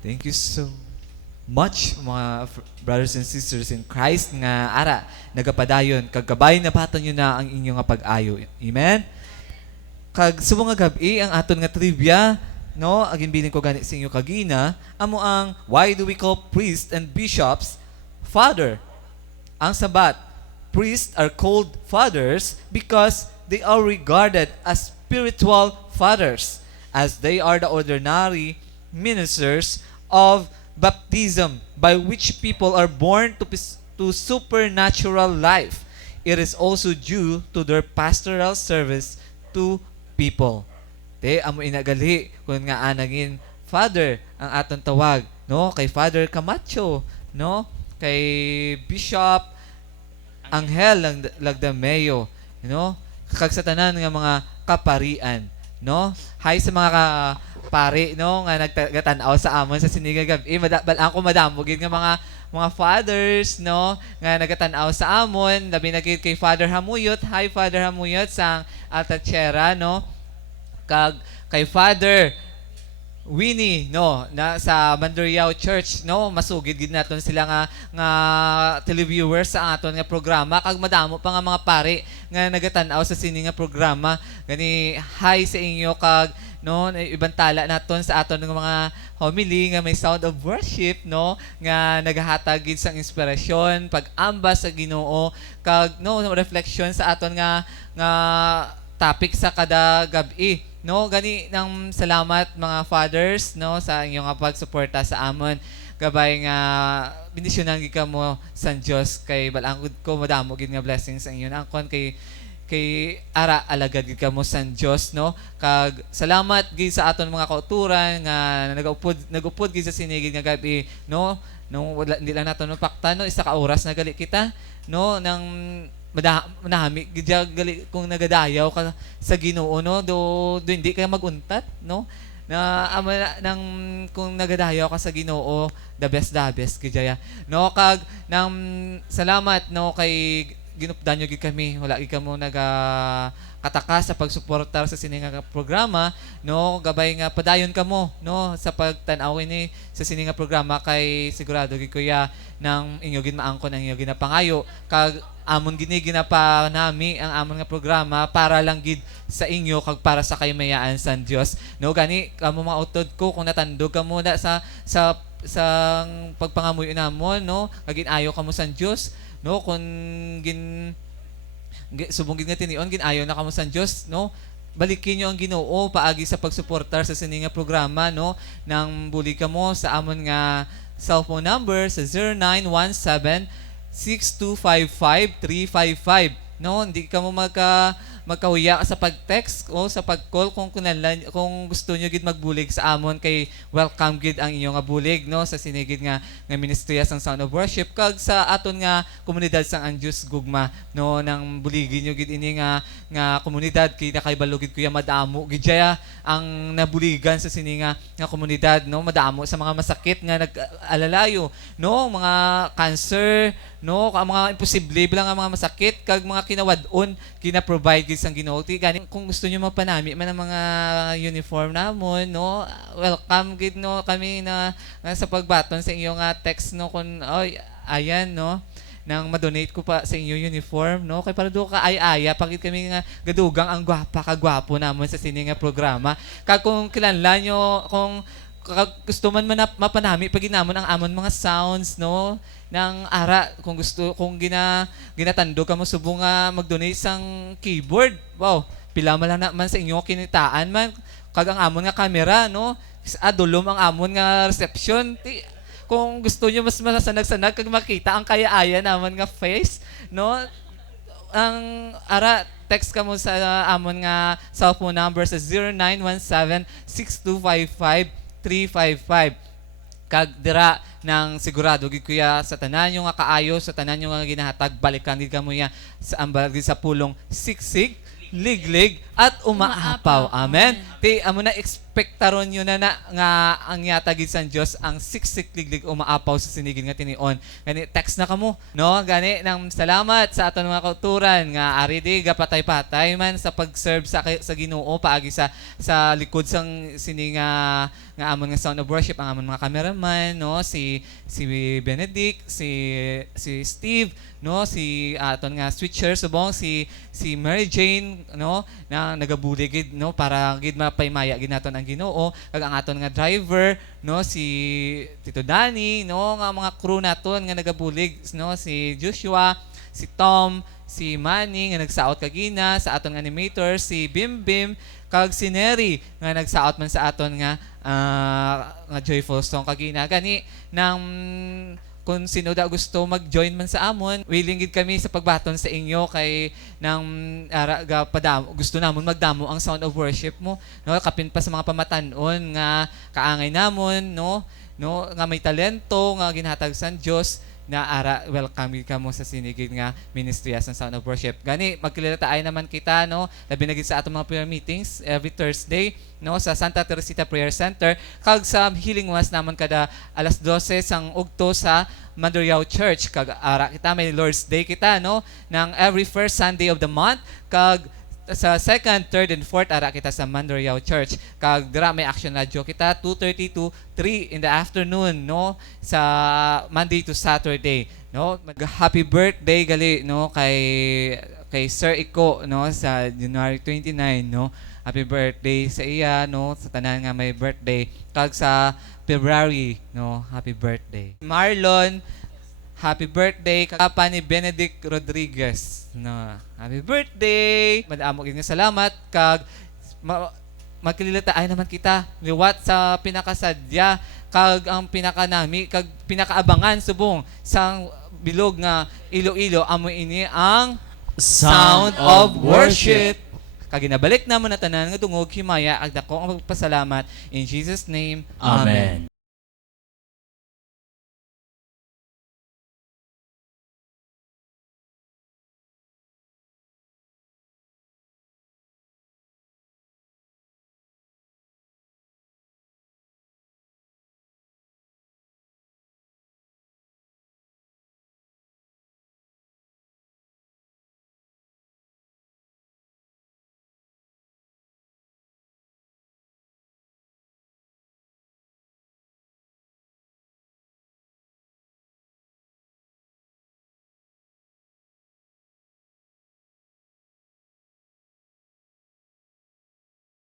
Thank you so much mga brothers and sisters in Christ nga ara nagapadayon kag gabay na batan nyo na ang inyong nga pag-ayo. Amen. Kag subong nga gabi ang aton nga trivia no agin bilin ko gani sa inyo kagina amo ang why do we call priests and bishops father? Ang sabat, priests are called fathers because they are regarded as spiritual fathers as they are the ordinary ministers of baptism by which people are born to supernatural life. It is also due to their pastoral service to people. Te amo inagali kun nga anagin father ang aton tawag no kay Father Camacho no kay Bishop Angel Lagdameo no kag sa tanan nga mga kaparian no hi sa mga pari no nga nagtatan-aw sa amon sa sinigang gabi balaan ko madamo gid nga mga fathers no nga nagatan-aw sa amon labi na gid kay Father Hamuyot hi Father Hamuyot sa Altachera no kag kay Father Winnie no na sa Mandurriao Church no masugid gid naton sila nga televiewers sa aton nga programa kag madamo pa nga mga pari nga nagatan-aw sa sini nga programa gani hi sa inyo kag no ibang tala naton sa aton nga mga homily nga may sound of worship no nga nagahatag gid sang inspirasyon pag-amba sa Ginoo kag no reflection sa aton nga topic sa kada gabi no gani nang salamat mga fathers no sa inyong pagsuporta sa amon gabay nga bendisyonan gid kamo sa Dios kay balangod ko madamo gid nga blessings ang inyo angkon kay ara alagad gid kamo sa Dios no kag salamat gid sa aton mga kauturan nga nagupod gid sa sinigid nga gabi no wala hindi lang naton pakta no isa ka oras na gali kita no nang madami gali kung nagadayaw ka sa Ginoo no do hindi ka maguntat no na ama nang kung nagadayaw ka sa Ginoo the best gidya no kag nang salamat no kay ginupdan nyo gid kami wala gid kamo kataka sa pagsuportar sa sining nga programa no gabay nga padayon kamo no sa pagtan-aw ini sa sining nga programa kay sigurado gid kuya nang inyo gid maangkon ang inyo ginapangayo kag amon gini ginapanami ang amon nga programa para lang gid sa inyo kag para sa kaymayaan sa Dios no gani kamo mga utod ko kung natandog kamo da sa pagpangamuyo namon no kag ginayo kamo sa Dios no kung subong gid nga tinion ginayo na kamo sa Dios no balikin nyo ang Ginoo paagi sa pagsuportar sa sining nga programa no nang buli kamo sa amon nga cellphone number sa 0917-6255-355 no hindi ka mo magkahuya sa pag-text o sa pag-call kung gusto niyo gid magbulig sa amon kay welcome gid ang inyo nga bulig no sa sinigid nga ministeriya sang Sound of Worship kag sa aton nga komunidad sang Anjus Gugma no nang buligi niyo gid ini nga komunidad kay nakaibalo gid kuya madamo gid jaya ang nabuligan sa sini nga komunidad no madamo sa mga masakit nga nag-alalayo no mga cancer no ang mga imposible bilang ang mga masakit kag mga kinawad-on kina-provide gid sang Ginoo gani kung gusto niyo mapanami man ang mga uniform namon no welcome gid no kami na sa pagbaton sa inyo nga text no kun oy ayan no nang ma-donate ko pa sa inyo uniform no kay para do ka ay-aya pagit kami nga gadugang ang gwapa kagwapo namon sa sini nga programa kag kung kilanlan nyo kung gusto man mapanami pag ginamon ang amon mga sounds no nang ara kung gusto kung ginatando ka mo subong nga mag-donate sang keyboard wow pila man lang naman sa inyo kinitaan man kag ang amon nga camera no adulom ang amon nga reception kung gusto niyo mas masanag-sanag kag makita ang kaya-aya naman nga face no ang ara text ka mo sa amon nga cellphone number sa 0917-6255-355 kag dira nang sigurado gid kuya sa tanan yung nga kaayo sa tanan yung nga ginahatag balikan gid kamo ya sa ambal gid sa pulong siksik liglig at umaapaw. Amen. Ti amo na ekspektaron yun na nga ang yatagid sa Dios ang siksikliglig umaapaw sa sinigid nga tinion. Gani text na kamo, no? Gani nang salamat sa aton mga kauturan nga ari di gapatay-patay man sa pag-serve sa Ginoo paagi sa likod sang sini nga amon nga sound of worship ang amon mga cameraman, no? Si Benedict, si Steve, no, si aton nga switcher subong si Mary Jane, no, na nagabuligid, no, para gid mapaymaya gid naton ang Ginoo, kag ang aton nga driver, no, si Tito Danny, no, nga mga crew naton nga nagabulig, no, si Joshua, si Tom, si Manny nga nagsaot kagina, sa aton nga animator si Bim Bim, kag si Neri nga nagsaot man sa aton nga joyful song kagina. Gani nang kung sino da gusto mag-join man sa amon, willing gid kami sa pagbaton sa inyo kay nang gusto namon magdamo ang sound of worship mo, no, kapin pa sa mga pamatan-on nga kaangay namon, no nga may talento nga ginhatag sa Dios na welcome ka mo sa sinigid nga ministry as ang sound of worship. Gani magkilala tayo naman kita, no, labi na gid sa atong mga prayer meetings every Thursday, no, sa Santa Teresita Prayer Center, kag sa healing was naman kada alas 12 sang ugto sa Mandurriao Church, kag ara kita may Lord's Day kita, no, ng every first Sunday of the month, kag sa second, third, and fourth ara kita sa Mandurriao Church, kag dira may Action Radio kita 2:30 to 3 in the afternoon, no, sa Monday to Saturday, no. Happy birthday gali, no, kay Sir Iko, no, sa January 29, no. Happy birthday sa iya, no, sa tanan nga may birthday, kag sa February, no, happy birthday. Marlon, happy birthday. Kapa ni Benedict Rodriguez, no, happy birthday. Madamo gid nga salamat, kag magkilala ay naman kita liwat sa pinakasadya, kag ang pinakanami, kag pinakaabangan subong sang bilog nga Iloilo, amo ini ang Sound of Worship. Kag ginabalik naman na tanan nga dungog himaya, ag dako ang magpasalamat in Jesus name. Amen.